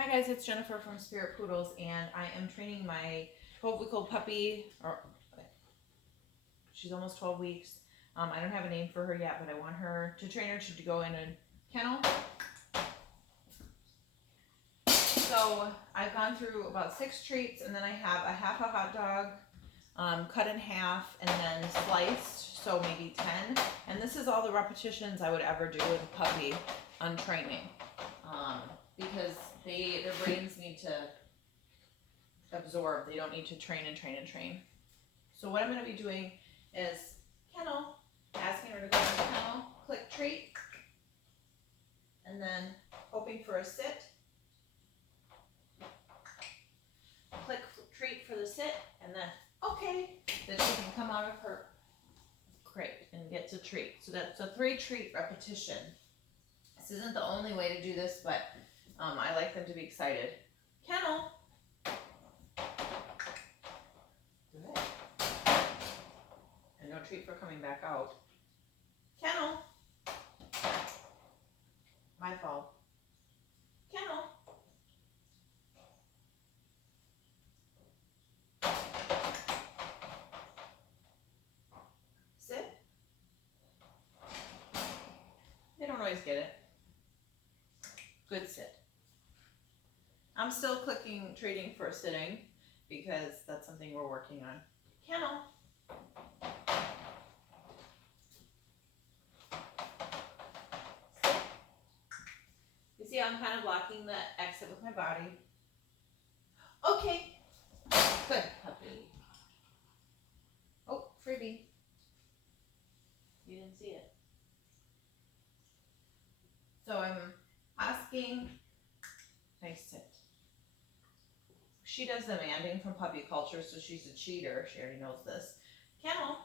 Hi guys, it's Jennifer from Spirit Poodles, and I am training my 12-week-old puppy, or she's almost 12 weeks. I don't have a name for her yet, but I want her to train her to go in a kennel. So I've gone through about 6 treats, and then I have a half a hot dog, cut in half and then sliced, so maybe 10. And this is all the repetitions I would ever do with a puppy on training, because their brains need to absorb. They don't need to train and train and train. So what I'm going to be doing is kennel, asking her to go in the kennel, click treat, and then hoping for a sit. Click treat for the sit, and then okay, then she can come out of her crate and get to treat. So that's a 3 treat repetition. This isn't the only way to do this, but I like them to be excited. Kennel. Good. And no treat for coming back out. Kennel. My fault. Kennel. Sit. They don't always get it. Good sit. I'm still clicking treating for sitting because that's something we're working on. Kennel. Sit. You see I'm kind of blocking the exit with my body. Okay. Good puppy. Oh, freebie. You didn't see it. So I'm asking, nice sit. She does demanding from puppy culture, so she's a cheater. She already knows this. Kennel.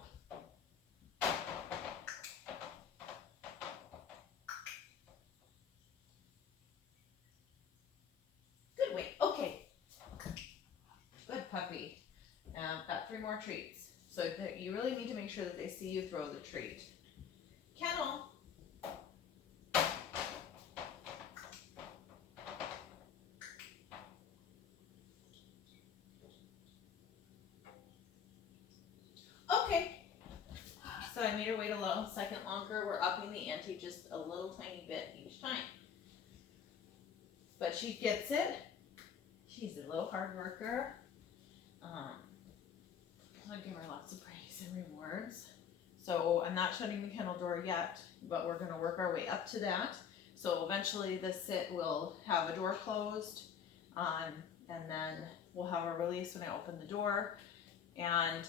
Good wait. Okay. Good puppy. Got 3 more treats. So you really need to make sure that they see you throw the treat. Kennel. Okay. So I made her wait a little second longer. We're upping the ante just a little tiny bit each time. But she gets it. She's a little hard worker. I'll give her lots of praise and rewards. So I'm not shutting the kennel door yet, but we're going to work our way up to that. So eventually the sit will have a door closed, and then we'll have a release when I open the door, and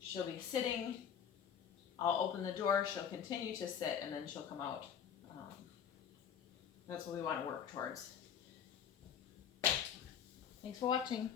she'll be sitting. I'll open the door, she'll continue to sit, and then she'll come out. That's what we want to work towards. Thanks for watching.